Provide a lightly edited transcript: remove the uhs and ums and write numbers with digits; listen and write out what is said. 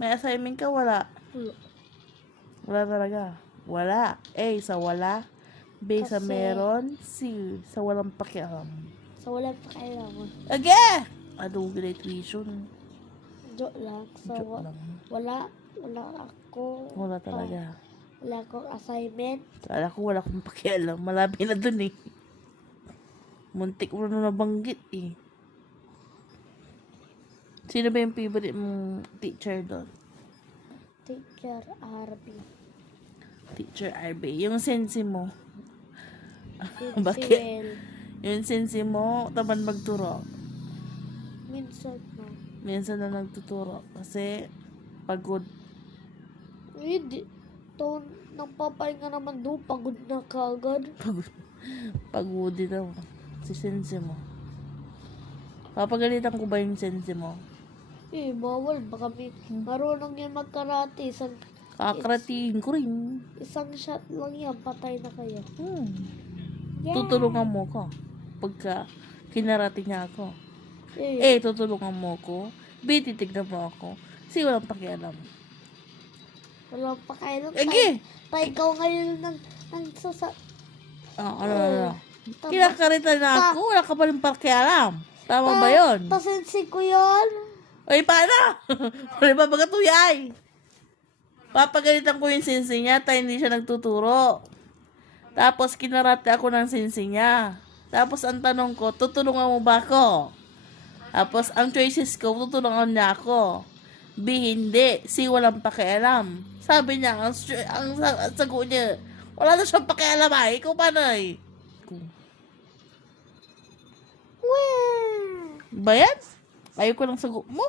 May assignment ka, wala? Wala. Wala talaga. Wala. A sa wala. B sa Kasi- meron. C sa walang pakialam. Sa walang pakialaman. Again! Anong grade tuition? Joke lang. Sa Joke lang. wala ako. Wala talaga. Wala akong assignment. Kala ko wala akong pakialam. Malapit na dun eh. Muntik mo na nabanggit eh. Sino ba yung favorite mong teacher doon? Teacher RB. Teacher RB. Yung sensi mo. Si Bakit? Well. Yung sensi mo, tamad magturo. Minsan na. Minsan na nagtuturo. Kasi, pagod. Hindi. Nang papahinga naman doon, pagod na kagad. Pagod din daw. Si sensi mo. Papagalitan ko ba yung sensi mo? Bawal. Baka may marunong yan magkarate. Kakaratiin ko rin. Isang shot lang yan, patay na kayo. Yeah. Tutulungan mo ko. Pagka kinarati niya ako. Tutulungan mo ko. B, titignan mo ako. C, walang pakialam. Walang pakialam. Ege! Pa ikaw ngayon ng Ano. Kinakarita na ako. Wala ka pa rin pakialam. Tama ba yun? Pasensi ko yun. Ay, paano? Wala ba bagatuyay? Papagalitan ko yung sensi niya. Tayo hindi siya nagtuturo. Tapos, kinarate ako ng sensi niya. Tapos, ang tanong ko, tutulungan mo ba ako? Tapos, ang choices ko, tutulungan niya ako. B, hindi. C, walang pakialam. Sabi niya, ang sagot niya, wala na siyang pakialam ay. Ikaw paano ay? Ba yan? Ayaw ko ng sagot mo.